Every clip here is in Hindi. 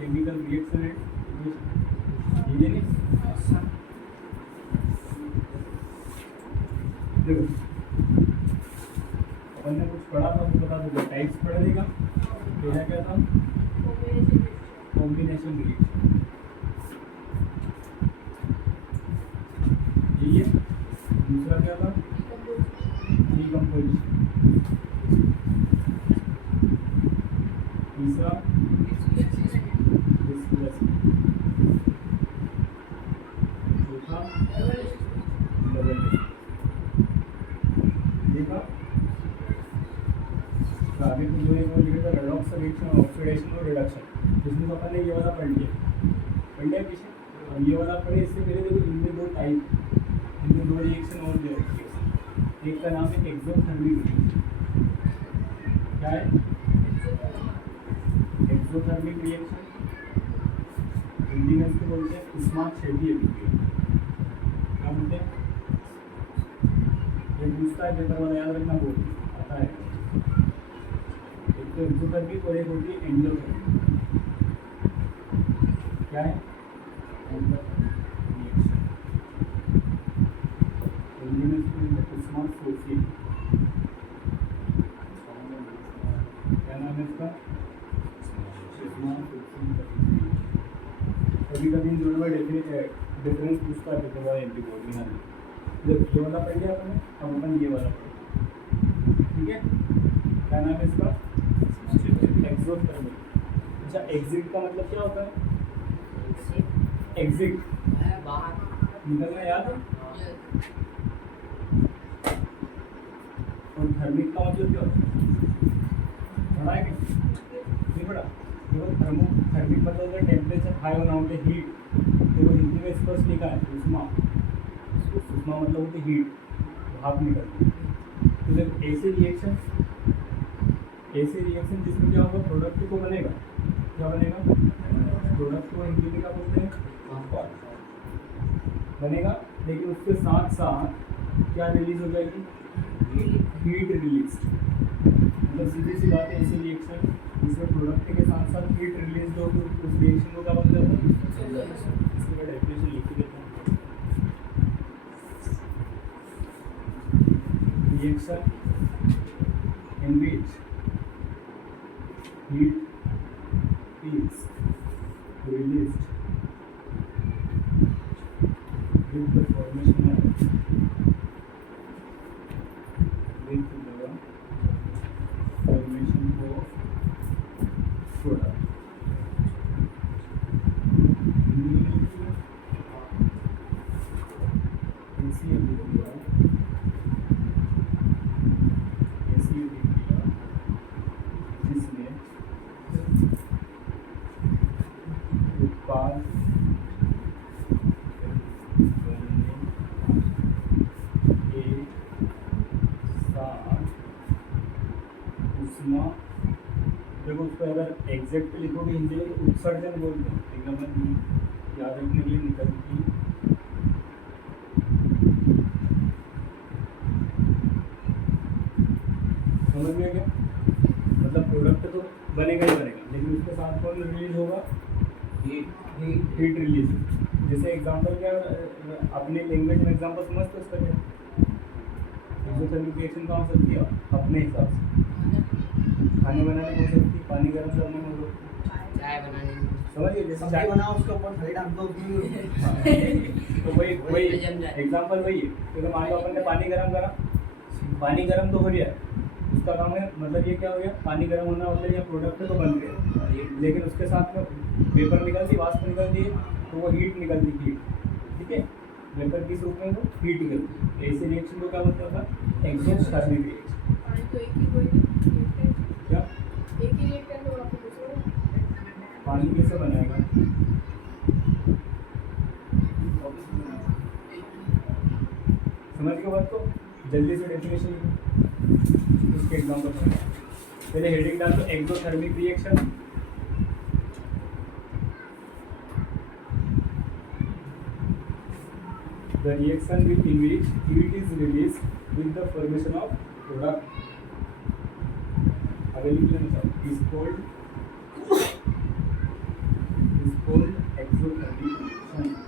केमिकल रिएक्शन है ये नहीं देखो अपन ने कुछ पढ़ा था वो बता दो टाइप्स पढ़ा देगा पहला क्या था कॉम्बिनेशन रिएक्शन यही है दूसरा क्या था डीकंपोजिशन तीसरा डिस्प्लेसमेंट चौथा डबल देखा आगे तो जो है वो लिखा था रेडॉक्स रिएक्शन ऑक्सीडेशन और रिडक्शन जिसमें तो अपन ने ये वाला पढ़ लिया पीछे और ये वाला पढ़े इससे पहले देखो इनमें दो टाइप इनमें दो रिएक्शन और दे रखी है एक का नाम है एक्सोथर्मिक रिएक्शन क्या है एक्सोथर्मिक रिएक्शन हिंदी में इसको बोलते हैं ऊष्माक्षेपीय अभिक्रिया क्या बोलते हैं ये पूछता है पेपर वाला याद रखना बोल आता है एक तो एक्सोथर्मिक और एक होती है एंडोथर्मिक क्या है हिंदी में इसको ऊष्माक्षेपीय क्या नाम है इसका कभी कभी इन दोनों में डिफरेंस पूछता है पेपर वाला एमपी बोर्ड में जब ये वाला पढ़ लिया आपने अब अपन ये वाला पढ़ें ठीक है क्या नाम है इसका एक्सोथर्मिक अच्छा एग्जिट का मतलब क्या होता है एग्जिट निकलना याद है और थर्मिक का मतलब क्या होता है पढ़ा है कि नहीं पढ़ा देखो थर्मिक मतलब होता है टेम्परेचर हाई होना होता है हीट देखो हिंदी में स्पष्ट लिखा है उष्मा मतलब होती है हीट भाप निकलती है तो देखो ऐसे रिएक्शन जिसमें क्या होगा प्रोडक्ट को बनेगा क्या बनेगा प्रोडक्ट को हिंदी में क्या बोलते हैं बनेगा लेकिन उसके साथ साथ क्या रिलीज हो जाएगी हीट रिलीज मतलब सीधी सी बात है ऐसे रिएक्शन जिसमें प्रोडक्ट के साथ साथ हीट रिलीज हो तो उस रिएक्शन को क्या बन जाता है इसकी मैं डेफिनेशन लिख देता हूँ reaction in which heat is released with the formation of soda जिसमें उत्पाद बनने के साथ उष्मा देखो उसको अगर एग्जैक्ट लिखोगे हिंदी में तो उत्सर्जन बोलते हैं लेकिन अपन याद रखने के लिए निकलती समझ में क्या मतलब प्रोडक्ट तो बनेगा ही बनेगा लेकिन उसके साथ कौन रिलीज होगा हीट रिलीज जैसे एग्जांपल क्या अपने लैंग्वेज में एग्जांपल समझते हो उसका क्या एक्सोथर्मिक रिएक्शन कहाँ हो सकती है अपने हिसाब से खाने बनाने में हो सकती है पानी गर्म करने में हो सकती है चाय बनाने में समझिए जैसे चाय बनाओ उसके ऊपर थोड़ी डाल दो तो वही एग्जांपल वही है तो मान लो अपन ने पानी गर्म करा पानी गर्म तो हो गया उसका काम है मतलब ये क्या हो गया पानी गर्म होना मतलब ये प्रोडक्ट तो बन गया लेकिन उसके साथ में वेपर निकलती वाष्प निकलती है तो वो हीट निकलती हीट ठीक है वेपर किस रूप में वो हीट निकलती है ऐसे रिएक्शन को क्या बोलते हैं एक्सोथर्मिक रिएक्शन क्या पानी कैसे बनाएगा समझ के बात को जल्दी से डेफिनेशन लिखो उसके एग्जांपल पहले हेडिंग डाल दो exothermic reaction the reaction with in which heat is released with the formation of product is called cold exothermic condition.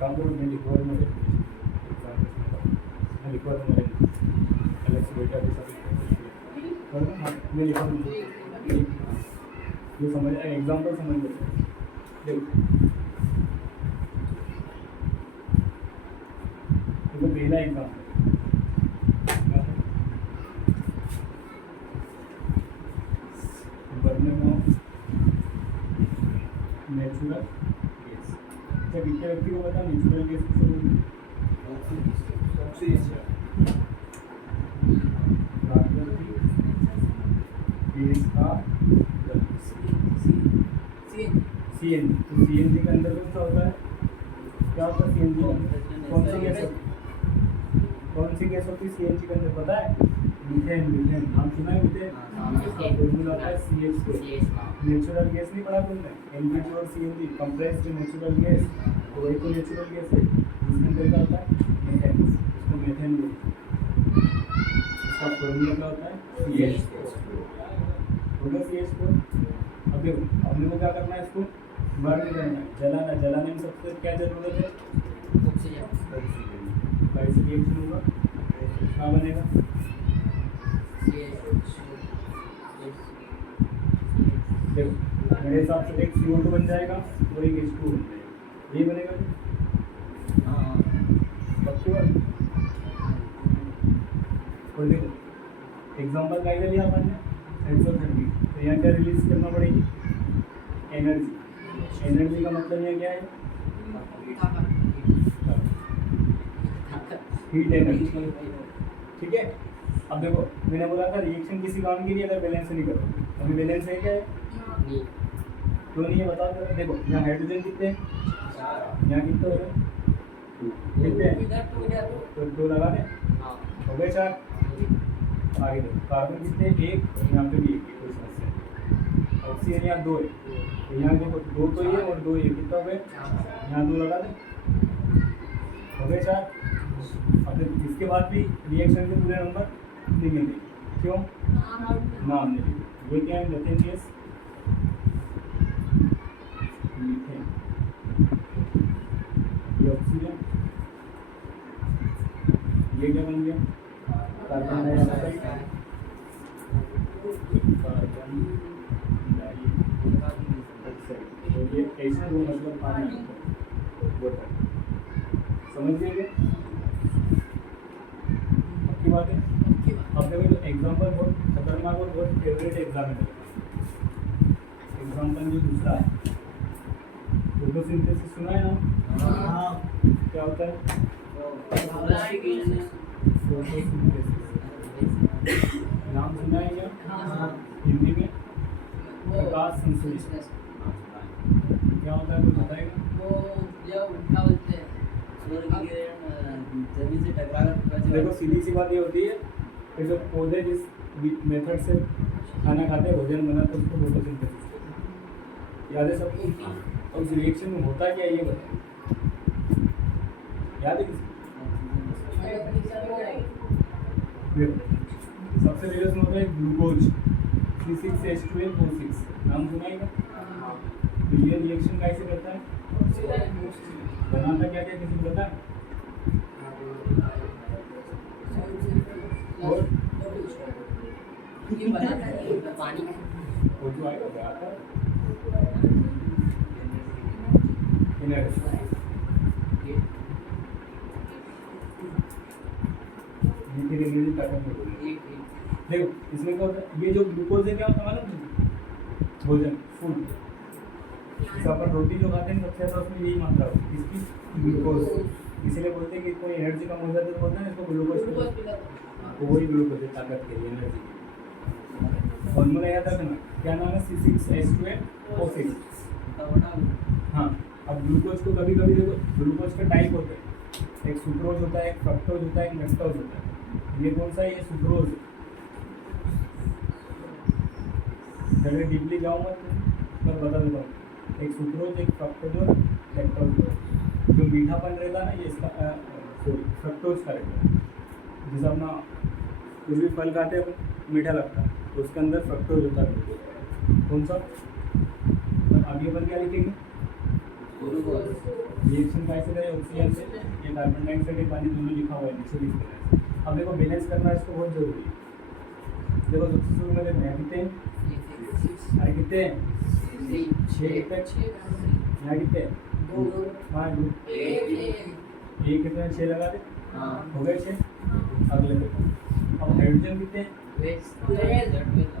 काम करो, मैं लिखवा दूँगा, मैं लिखवा दूँगा अलग से बेटा के साथ कर दो। हाँ मैं लिखवा दूँगा, ये समझ एग्जाम्पल समझ लो। देखो पहला example burning of natural gas. अच्छा कितने व्यक्ति को पता नेचुरल गैस किसे बोलते हैं? सीएनजी। तो सीएनजी के अंदर कौन सा होता है? क्या होता है सीएनजी के अंदर? कौन सी गैस होती है? कौन सी गैस होती है सीएनजी के अंदर पता है? मीथेन। मीथेन नाम सुना है? मीथेन इसका फॉर्मूला होता है CH4। नेचुरल गैस नहीं पढ़ा तुमने? एलपीजी और सीएनजी कंप्रेस्ड नेचुरल गैस, तो वही तो नेचुरल गैस है जिसके अंदर क्या होता है? मीथेन। इसको मीथेन बोलते हैं। इसका फॉर्मूला क्या होता है? CH4 होगा। CH4। अब देखो हमने को क्या करना है, इसको बर्न करना है, जलाना। जलाने में सबसे क्या जरूरत है? ऑक्सीजन। कैसे रिएक्शन होगा? क्या बनेगा? देखो मेरे हिसाब से एक CO2 बन जाएगा और एक H2 बन जाएगा, ये बनेगा। हाँ पक्की बात। और देखो एग्जाम्पल क्या लिया अपन ने? एक्सोथर्मिक। तो यहाँ क्या रिलीज करना पड़ेगी? एनर्जी। एनर्जी का मतलब यहाँ क्या है? Heat energy. ठीक है। अब देखो मैंने बोला था रिएक्शन किसी काम की नहीं अगर बैलेंस नहीं करो। अभी बैलेंस है क्या है? क्यों नहीं है बता दो। देखो यहाँ हाइड्रोजन कितने हैं? यहाँ कितने हो गए? कितने हैं? तो 2 लगा दें, हो गए 4। आगे देखो कार्बन कितने? 1। यहाँ पे भी 1, कोई समस्या नहीं। ऑक्सीजन यहाँ 2 है, तो यहाँ देखो 2 तो ये और 2 ये, कितना हो गए? यहाँ 2 लगा दें, हो गए 4। अब इसके बाद भी रिएक्शन के पूरे नंबर नहीं मिलेंगे। क्यों? नाम नहीं लिखे। ये क्या है? Methane gas. मीथेन, ये ऑक्सीजन, ये क्या बन गया? Carbon dioxide. कार्बन डाइऑक्साइड, और ये H2 मतलब पानी, वाटर। समझ गए? पक्की बात है। अब देखो जो एग्जाम्पल बहुत खतरनाक और बहुत फेवरेट एग्जाम है। एग्जाम्पल जो दूसरा है, फोटोसिंथेसिस सुना है ना? हाँ। क्या होता है? फोटोसिंथेसिस नाम सुना है क्या? हिंदी में प्रकाश संश्लेषण। क्या होता है कुछ बताएगा? देखो सीधी सी बात ये होती है कि जो पौधे जिस मेथड से खाना खाते हैं, भोजन बनाते हैं, उसको फोटोसिंथेसिस कहते हैं। याद है सबको? और उस रिएक्शन में होता क्या है ये बताएं। याद है किसी? सबसे रिएक्शन होता है ग्लूकोज, C6H12O6। नाम सुना है क्या? तो ये रिएक्शन कैसे करता है? बनाता क्या क्या किसी को पता है? और पानी वो जो आएगा क्या आता है? एनर्जी। ये फिर एनर्जी पैटर्न में बोलेंगे। देखो इसमें क्या होता है? ये जो ग्लूकोज है क्या होता है मालूम? भोजन, फूड। जैसे अपन रोटी जो खाते हैं सबसे ज़्यादा उसमें यही मात्रा होती है, किसकी? ग्लूकोज। इसीलिए बोलते हैं कि कोई एनर्जी कम हो जाती है तो बोलते हैं इसको ग्लूकोज। तो वही ग्लूकोज है ताकत के लिए, एनर्जी के लिए। फॉर्मूला याद रखना, क्या नाम है? C6H12O6। हाँ, अब ग्लूकोज को कभी कभी देखो, ग्लूकोज का टाइप होता है, एक सुक्रोज होता है, एक फ्रक्टोज होता है, एक लेक्टोज होता है। ये कौन सा है? ये सुक्रोज है। जब डीपली जाऊँ मत, मैं बता देता हूँ। एक सुक्रोज, एक फ्रक्टोज और लेक्टोज। जो मीठापन रहता है ना, ये इसका फ्रक्टोज का रहता है। जैसे अपना कुछ भी फल खाते हैं मीठा लगता है, तो उसके अंदर फ्रक्टोज होता है। कौन सा? आगे अपन क्या लिखेंगे? रिएक्शन कैसे करें? ऑक्सीजन से, ये कार्बन डाइऑक्साइड ये पानी दोनों लिखा हुआ है, नीचे लिख देना है। अब देखो बैलेंस करना इसको बहुत जरूरी है। देखो सबसे शुरू में देखो यहाँ कितने हैं? कितने हैं? 6 कितने? यहाँ कितने? 5 एक कितने? 6 लगा दे, हो गए 6। अगले देखो, अब हाइड्रोजन कितने हैं?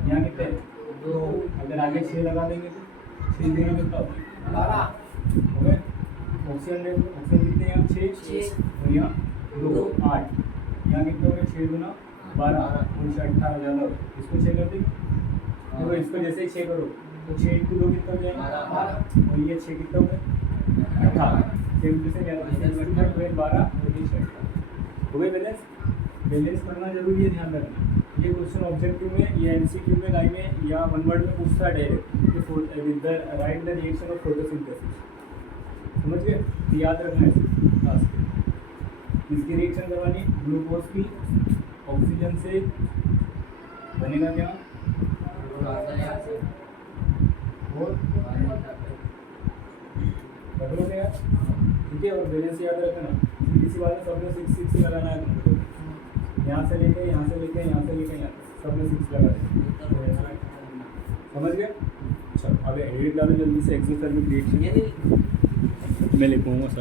यहाँ कितने? 2। अगर आगे 6 लगा देंगे तो 6 देंगे कितना हो गए? ऑक्सीजन देखो, ऑक्सीजन कितने? यहाँ 6 और यहाँ 2 8। यहाँ कितने हो गए? 6 गुना 12 और 18 ज़्यादा हो। इसको 6 कर देंगे। देखो इसको जैसे ही 6 करो तो 6 × 2 कितना हो जाएगा? 12। और ये 6 कितना हो गए? 18। 6 × 2 से 12 और ये 6 हो गए बैलेंस। बैलेंस करना जरूरी है, ध्यान रखना। ये क्वेश्चन ऑब्जेक्टिव में या एमसीक्यू में लाइन में या वन वर्ड में पूछता है direct with the right the reaction of photosynthesis. समझ गए? तो याद रखना है लास्ट में। इसकी रिएक्शन करवानी ग्लूकोज की ऑक्सीजन से बनेगा क्या? और बदलोगे यार, ठीक है। और बैलेंस याद रखना, सीधी बात है, सब में 6 6 लगाना है तुमको। यहाँ से लेके यहाँ से लेके यहाँ से लेके यहाँ सब में 6 लगा दें। समझ गए? चलो अब एडिट डालो जल्दी से, एक्सोथर्मिक रिएक्शन मैं लिखूँगा सर।